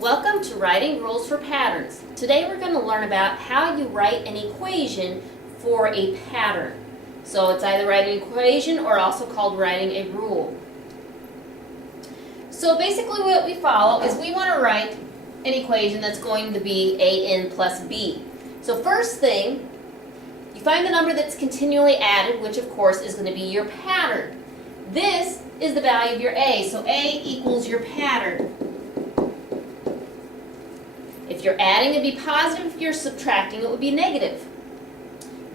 Welcome to Writing Rules for Patterns. Today we're going to learn about how you write an equation for a pattern. So it's either writing an equation or also called writing a rule. So basically what we follow is we want to write an equation that's going to be an plus b. So first thing, you find the number that's continually added, which of course is going to be your pattern. This is the value of your a, so a equals your pattern. If you're adding, it would be positive. If you're subtracting, it would be negative.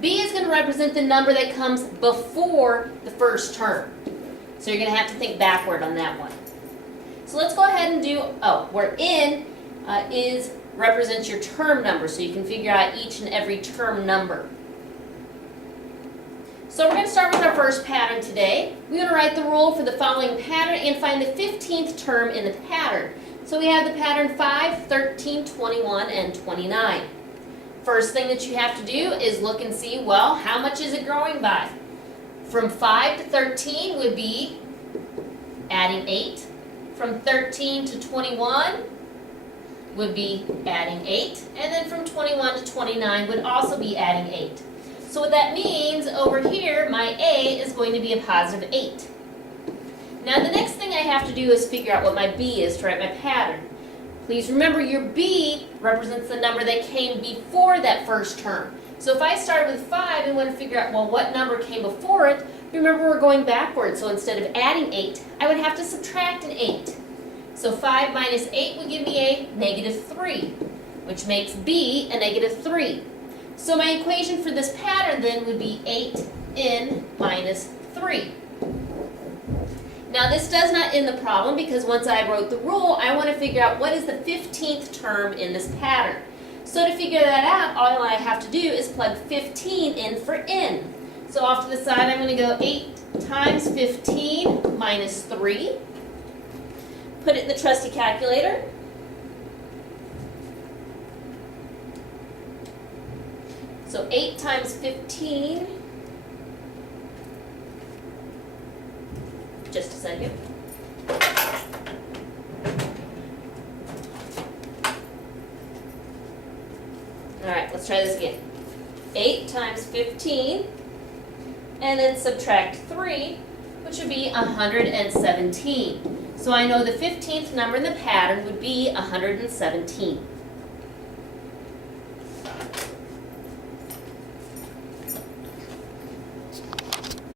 B is going to represent the number that comes before the first term. So you're going to have to think backward on that one. So let's go ahead and do, where n represents your term number, so you can figure out each and every term number. So we're going to start with our first pattern today. We're going to write the rule for the following pattern and find the 15th term in the pattern. So we have the pattern 5, 13, 21, and 29. First thing that you have to do is look and see, well, how much is it growing by? From 5 to 13 would be adding 8. From 13 to 21 would be adding 8. And then from 21 to 29 would also be adding 8. So what that means over here, my a is going to be a positive 8. Now the next thing I have to do is figure out what my b is to write my pattern. Please remember your b represents the number that came before that first term. So if I started with 5 and want to figure out, well, what number came before it, remember we're going backwards. So instead of adding 8, I would have to subtract an 8. So 5 minus 8 would give me a negative 3, which makes b a negative 3. So my equation for this pattern then would be 8n minus 3. Now this does not end the problem because once I wrote the rule, I want to figure out what is the 15th term in this pattern. So to figure that out, all I have to do is plug 15 in for n. So off to the side, I'm going to go 8 times 15 minus 3. Put it in the trusty calculator. So 8 times 15, just a second. All right, let's try this again. 8 times 15, and then subtract 3, which would be 117. So I know the 15th number in the pattern would be 117.